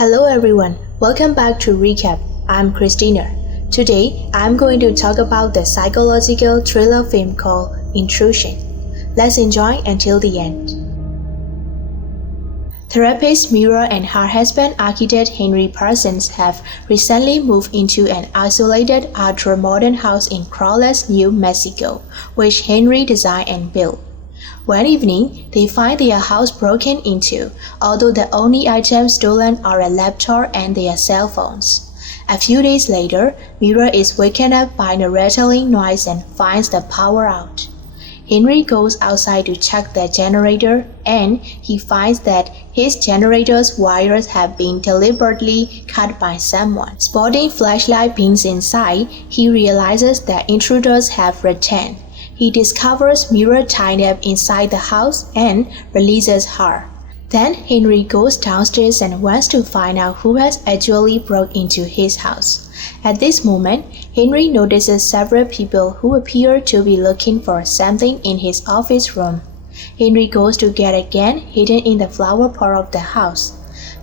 Hello everyone, welcome back to Recap. I'm Christina. Today, I'm going to talk about the psychological thriller film called Intrusion. Let's enjoy until the end. Therapist Mira and her husband architect Henry Parsons have recently moved into an isolated ultra-modern house in Corrales, New Mexico, which Henry designed and built. One evening, they find their house broken into, although the only items stolen are a laptop and their cell phones. A few days later, Mira is waken up by a rattling noise and finds the power out. Henry goes outside to check the generator and he finds that his generator's wires have been deliberately cut by someone. Spotting flashlight beams inside, he realizes that intruders have returned. He discovers Mira tied up inside the house and releases her. Then Henry goes downstairs and wants to find out who has actually broke into his house. At this moment, Henry notices several people who appear to be looking for something in his office room. Henry goes to get a gun hidden in the flower pot of the house.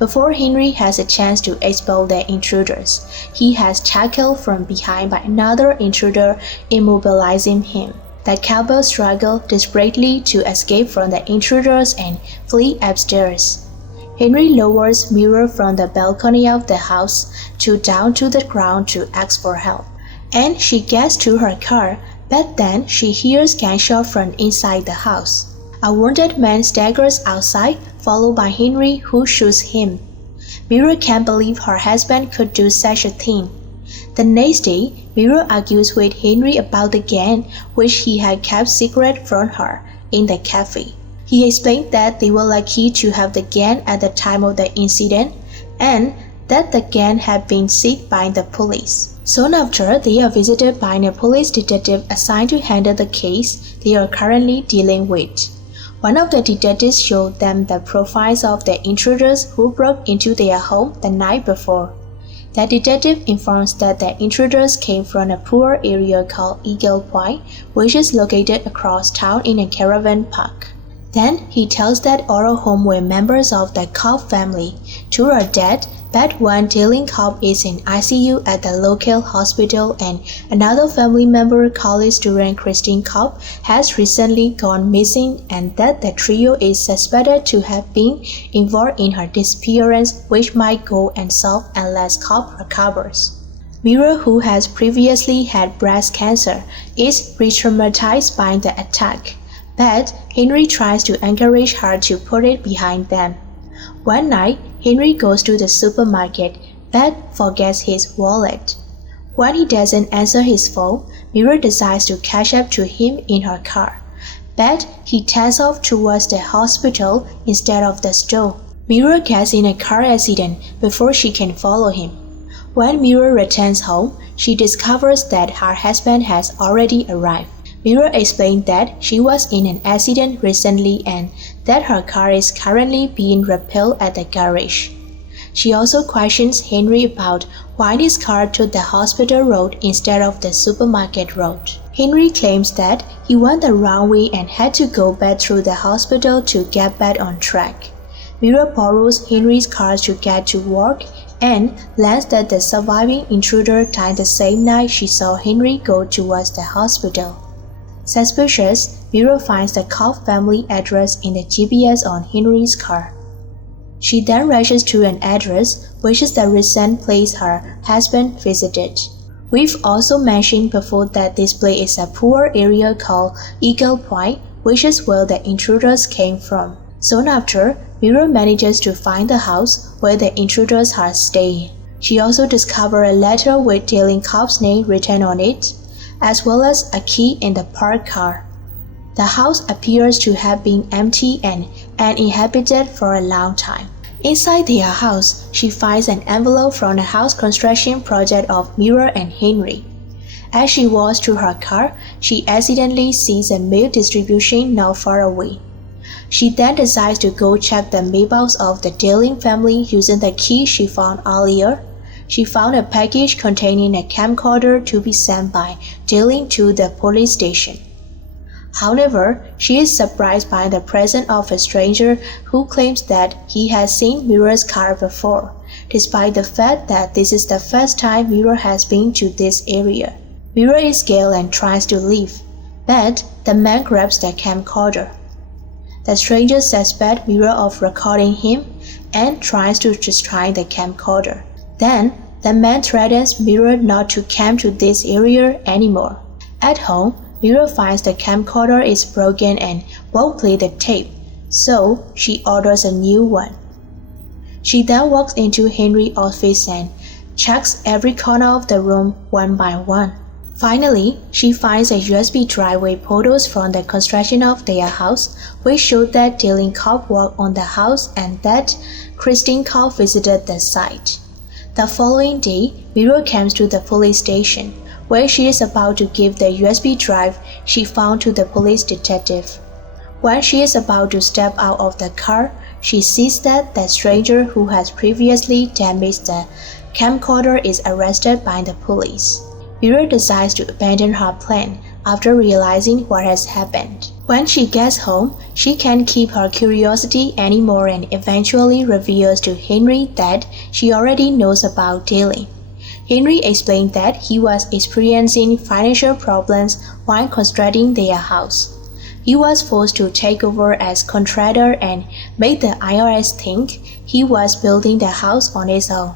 Before Henry has a chance to expel the intruders, he has tackled from behind by another intruder, immobilizing him. The couple struggle desperately to escape from the intruders and flee upstairs. Henry lowers Mira from the balcony of the house down to the ground to ask for help, and she gets to her car, but then she hears gunshots from inside the house. A wounded man staggers outside, followed by Henry, who shoots him. Mira can't believe her husband could do such a thing. The next day, Mira argues with Henry about the gun which he had kept secret from her in the cafe. He explained that they were lucky to have the gun at the time of the incident and that the gun had been seized by the police. Soon after, they are visited by a police detective assigned to handle the case they are currently dealing with. One of the detectives showed them the profiles of the intruders who broke into their home the night before. The detective informs that the intruders came from a poor area called Eagle Point, which is located across town in a caravan park. Then he tells that all home were members of the Cobb family. Two are dead, but one Dylan Cobb is in ICU at the local hospital and another family member, college student Christine Cobb, has recently gone missing and that the trio is suspected to have been involved in her disappearance, which might go unsolved unless Cobb recovers. Mira, who has previously had breast cancer, is re-traumatized by the attack, but Henry tries to encourage her to put it behind them. One night, Henry goes to the supermarket but forgets his wallet. When he doesn't answer his phone, Mira decides to catch up to him in her car, but he turns off towards the hospital instead of the store. Mira gets in a car accident before she can follow him. When Mira returns home, she discovers that her husband has already arrived. Mira explained that she was in an accident recently and that her car is currently being repaired at the garage. She also questions Henry about why his car took the hospital road instead of the supermarket road. Henry claims that he went the wrong way and had to go back through the hospital to get back on track. Mira borrows Henry's car to get to work and learns that the surviving intruder died the same night she saw Henry go towards the hospital. Suspicious, Mira finds the Cobb family address in the GPS on Henry's car. She then rushes to an address which is the recent place her husband visited. We've also mentioned before that this place is a poor area called Eagle Point, which is where the intruders came from. Soon after, Mira manages to find the house where the intruders are staying. She also discovers a letter with Dylan Cobb's name written on it, as well as a key in the parked car. The house appears to have been empty and uninhabited for a long time. Inside their house, she finds an envelope from the house construction project of Mira and Henry. As she walks to her car, she accidentally sees a mail distribution not far away. She then decides to go check the mailbox of the Dylan family using the key she found earlier. She found a package containing a camcorder to be sent by Dylan to the police station. However, she is surprised by the presence of a stranger who claims that he has seen Mira's car before. despite the fact that this is the first time Mirror has been to this area. Mirror is scared and tries to leave, but the man grabs the camcorder. The stranger suspects Mirror of recording him and tries to destroy the camcorder. Then, the man threatens Mirror not to come to this area anymore. At home, Mirror finds the camcorder is broken and won't play the tape, so she orders a new one. She then walks into Henry's office and checks every corner of the room one by one. Finally, she finds a USB drive with photos from the construction of their house, which showed that Dylan Cobb worked on the house and that Christine Cobb visited the site. The following day, Mirror comes to the police station, where she is about to give the USB drive she found to the police detective. When she is about to step out of the car, she sees that the stranger who has previously damaged the camcorder is arrested by the police. Mirror decides to abandon her plan after realizing what has happened. When she gets home, she can't keep her curiosity anymore and eventually reveals to Henry that she already knows about Dylan. Henry explained that he was experiencing financial problems while constructing their house. He was forced to take over as contractor and made the IRS think he was building the house on his own.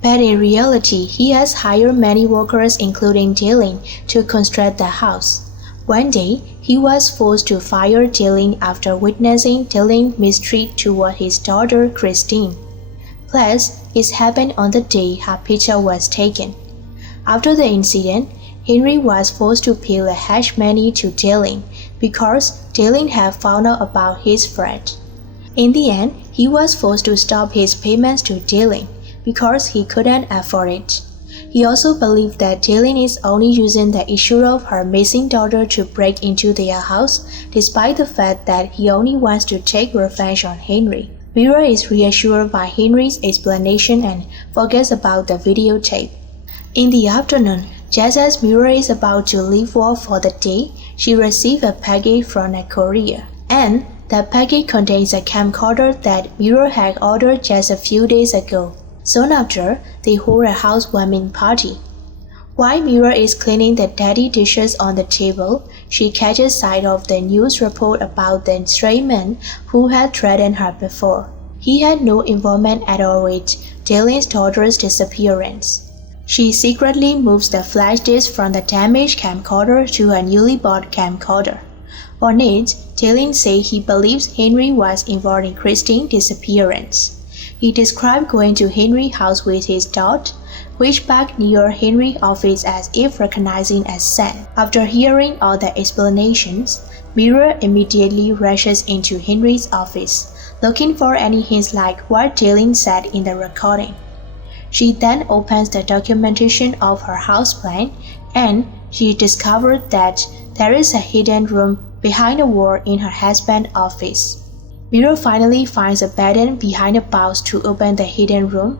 But in reality, he has hired many workers including Dylan to construct the house. One day, he was forced to fire Dylan after witnessing Dylan mistreat toward his daughter Christine. Plus, it happened on the day her picture was taken. After the incident, Henry was forced to pay the hush money to Dylan because Dylan had found out about his fraud. In the end, he was forced to stop his payments to Dylan because he couldn't afford it. He also believed that Dylan is only using the issue of her missing daughter to break into their house, despite the fact that he only wants to take revenge on Henry. Mirror is reassured by Henry's explanation and forgets about the videotape. In the afternoon, just as Mirror is about to leave work for the day, she receives a package from a courier. And the package contains a camcorder that Mirror had ordered just a few days ago. Soon after, they hold a housewarming party. While Mirror is cleaning the dirty dishes on the table, she catches sight of the news report about the stray man who had threatened her before. He had no involvement at all with Dylan's daughter's disappearance. She secretly moves the flash disk from the damaged camcorder to a newly bought camcorder. On it, Dylan says he believes Henry was involved in Christine's disappearance. He described going to Henry's house with his dog, which parked near Henry's office as if recognizing a son. After hearing all the explanations, Mirror immediately rushes into Henry's office, looking for any hints like what Dylan said in the recording. She then opens the documentation of her house plan, and she discovered that there is a hidden room behind the wall in her husband's office. Mirror finally finds a button behind the box to open the hidden room.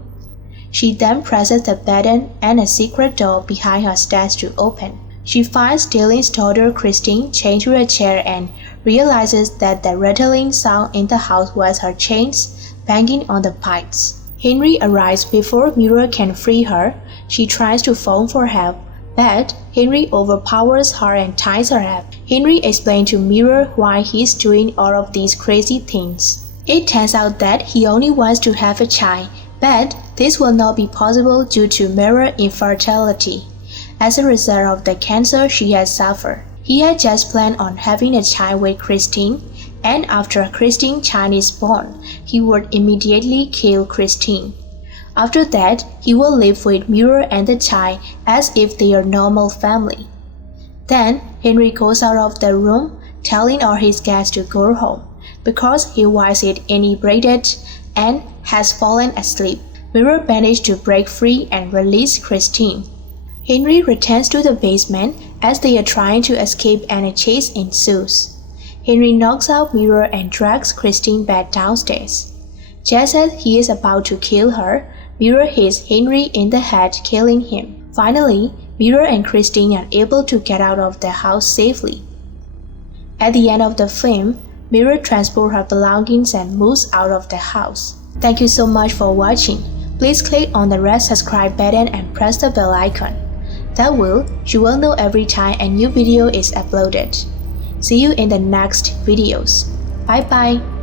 She then presses the button and a secret door behind her starts to open. She finds Dylan's daughter Christine chained to a chair and realizes that the rattling sound in the house was her chains banging on the pipes. Henry arrives before Mirror can free her. She tries to phone for help, but Henry overpowers her and ties her up. Henry explains to Mirror why he's doing all of these crazy things. It turns out that he only wants to have a child, but this will not be possible due to Mirror's infertility. As a result of the cancer she has suffered, he had just planned on having a child with Christine, and after Christine's child is born, he would immediately kill Christine. After that, he will live with Mirror and the child as if they are a normal family. Then, Henry goes out of the room, telling all his guests to go home, because he was inebriated and has fallen asleep. Mirror managed to break free and release Christine. Henry returns to the basement as they are trying to escape and a chase ensues. Henry knocks out Mirror and drags Christine back downstairs. Just as he is about to kill her, Mirror hits Henry in the head, killing him. Finally, Mirror and Christine are able to get out of the house safely. At the end of the film, Mirror transports her belongings and moves out of the house. Thank you so much for watching. Please click on the red subscribe button and press the bell icon. That way, you will know every time a new video is uploaded. See you in the next videos. Bye bye.